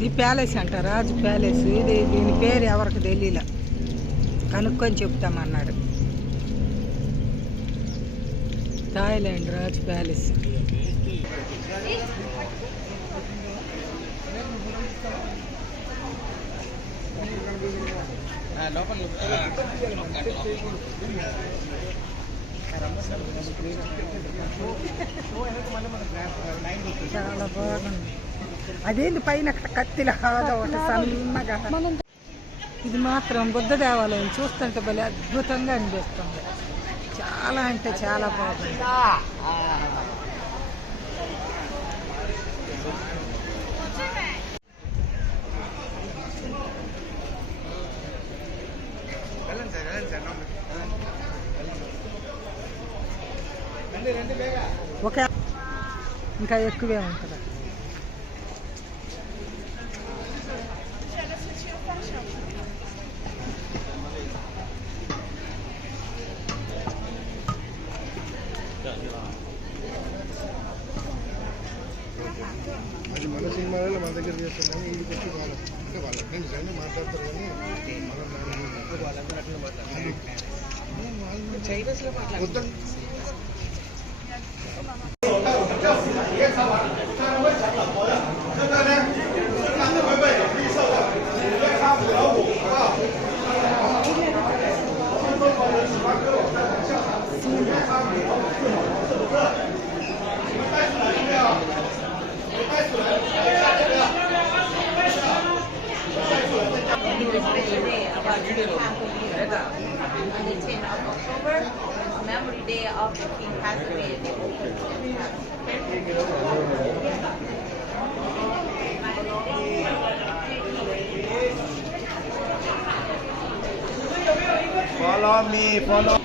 ఇది ప్యాలెస్ అంట రాజు ప్యాలెస్. ఇది దీని పేరు ఎవరికి తెలియలే కనుక్కొని చెప్తామన్నాడు. థాయిలాండ్ రాజు ప్యాలెస్. చాలా బాగుంది. అదేంటి పైన కత్తిలాగా ఒకటి సన్నగా. ఇది మాత్రం బుద్ధ దేవాలయం చూస్తుంటే భలే అద్భుతంగా అనిపిస్తుంది. చాలా అంటే చాలా బాగుంది. ఒక ఇంకా ఎక్కువే ఉంటుంది అది మన సినిమాలలో మన దగ్గర చేస్తున్నాము ఇది పెట్టి వాళ్ళు అంటే వాళ్ళ ఫ్రెండ్స్ అని మాట్లాడతారు కానీ మనం దాన్ని- వద్దండి. on King passed. Follow me, follow.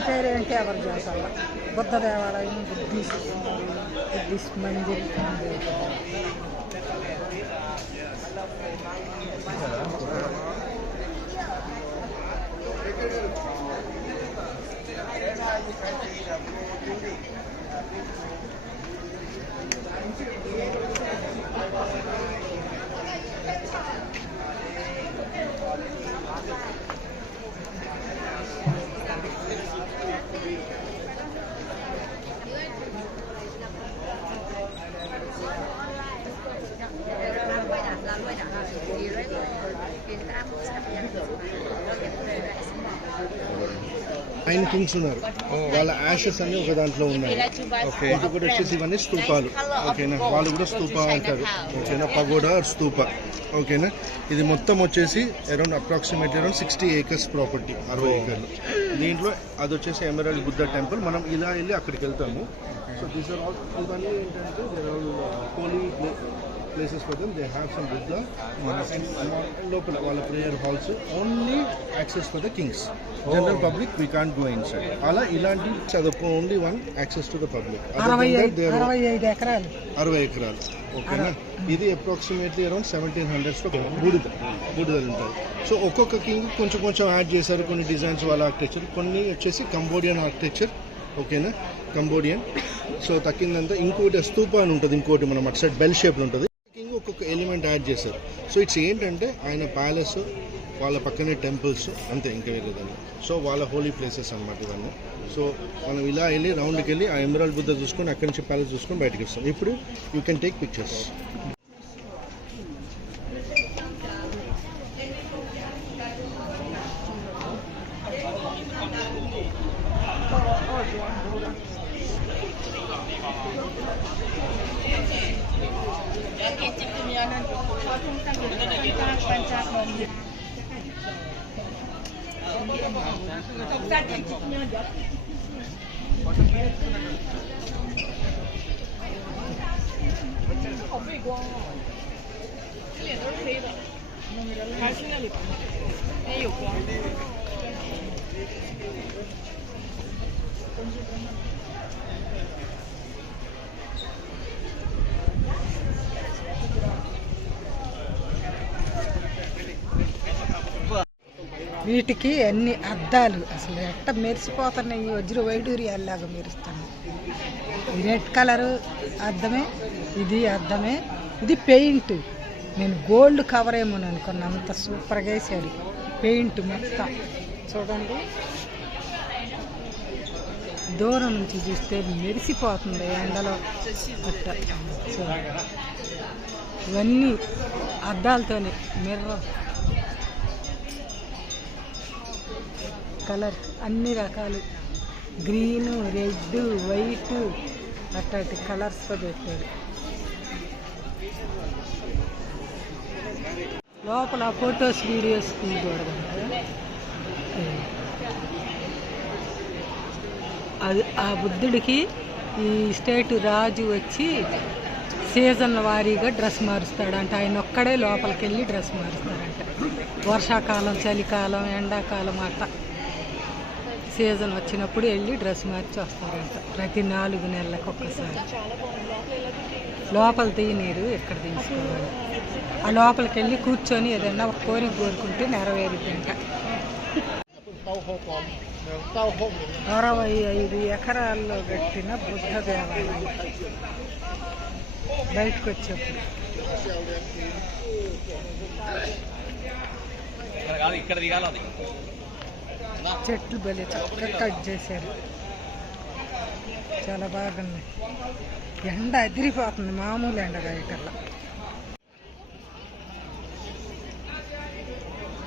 ఇంతకు దీని పేరు ఏంటి ఎవరు చేశారు బుద్ధ దేవాలయం బుద్ధిస్ట్ నైన్ కింగ్స్ ఉన్నారు వాళ్ళ యాషెస్ అన్ని ఒక దాంట్లో ఉన్నాయి. ఇది కూడా వచ్చేసి ఇవన్నీ స్తూపాలు. ఓకేనా? వాళ్ళు కూడా స్తూప అంటారు. ఓకేనా? పగోడా స్తూప. ఓకేనా? ఇది మొత్తం వచ్చేసి around approximately around sixty acres property అరవై ఏకర్లు దీంట్లో అది వచ్చేసి ఎమరాల్డ్ బుద్ధ టెంపుల్ మనం ఇలా వెళ్ళి అక్కడికి వెళ్తాము. సో దీస్ ఆర్ ఆల్ ఇవన్నీ ఏంటంటే places for them they have some Buddha లోపల వాళ్ళ prayer halls only access for the kings general public we can't go inside అలా ఇలాంటి చదువు only one access to the public అరవై ఎకరాలు. ఓకేనా ఇది అప్రాక్సిమేట్లీ అరౌండ్ సెవెంటీన్ హండ్రెడ్స్ బూడిద బూడిదలు ఉంటాయి. సో ఒక్కొక్క కింగ్ కొంచెం కొంచెం యాడ్ చేశారు కొన్ని డిజైన్స్ వాళ్ళ ఆర్కిటెక్చర్ కొన్ని వచ్చేసి కంబోడియన్ ఆర్కిటెక్చర్ ఓకేనా కంబోడియన్ సో తక్కిందంతా ఇంకోటి స్తూప అని ఉంటుంది ఇంకోటి మనం అటు సైడ్ బెల్ షేప్లో ఉంటుంది. యాడ్ చేశారు. సో ఇట్స్ ఏంటంటే ఆయన ప్యాలెస్ వాళ్ళ పక్కనే టెంపుల్స్ అంతే ఇంకా వేరేదాన్ని సో వాళ్ళ హోలీ ప్లేసెస్ అన్నమాట ఇవన్నీ. సో మనం ఇలా వెళ్ళి రౌండ్కి వెళ్ళి ఆ ఎమరాల్డ్ బుద్ధ చూసుకొని అక్కడి నుంచి ప్యాలెస్ చూసుకొని బయటకు వస్తాం. ఇప్పుడు యూ కెన్ టేక్ పిక్చర్స్ 好背光哦，这脸都是黑的，还是那里吧，也有光。వీటికి అన్ని అద్దాలు. అసలు ఎట్ట మెరిసిపోతున్నాయి వజ్ర వైడూరియాల్లాగా మెరుస్తున్నాయి. రెడ్ కలరు అద్దమే ఇది అద్దమే ఇది పెయింట్. నేను గోల్డ్ కవర్ ఏమో అనుకున్నాను. అంత సూపర్గా వేసాడు పెయింట్ మొత్తం. చూడండి. దూరం నుంచి చూస్తే మెరిసిపోతుంది ఎండలో. అట్ట ఇవన్నీ అద్దాలతోనే. మిర్రర్. కలర్ అన్ని రకాలు. గ్రీన్ రెడ్ వైట్ అట్లాంటి కలర్స్తో పెట్టారు. లోపల ఫొటోస్ వీడియోస్ తీయకూడదు. అది ఆ బుద్ధుడికి ఈ స్టేట్ రాజు వచ్చి సీజన్ వారీగా డ్రెస్ మారుస్తాడంట. ఆయన ఒక్కడే లోపలికి వెళ్ళి డ్రెస్ మారుస్తాడంట. వర్షాకాలం చలికాలం ఎండాకాలం అట్ట సీజన్ వచ్చినప్పుడు వెళ్ళి డ్రెస్ మార్చి వస్తారంట. ప్రతి నాలుగు నెలలకు ఒక్కసారి. లోపల తీయనీరు ఇక్కడ తీసుకోవాలి? ఆ లోపలికి వెళ్ళి కూర్చొని ఏదైనా ఒక కోరిక కోరుకుంటే నెరవేరుద్దంట. అరవై ఐదు ఎకరాల్లో కట్టిన బుద్ధ దేవాలయం. బయటకు వచ్చేప్పుడు. ఇక్కడ దిగాలి చెట్లు భలే చక్కగా కట్ చేశారు. చాలా బాగున్నాయి. ఎండ అదిరిపోతుంది మామూలు ఎండ బయటల్లా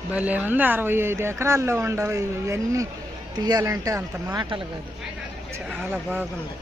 భలే ఉంది అరవై ఐదు ఎకరాల్లో ఉండవు ఇవన్నీ. తీయాలంటే అంత మాటలు కాదు. చాలా బాగుంది.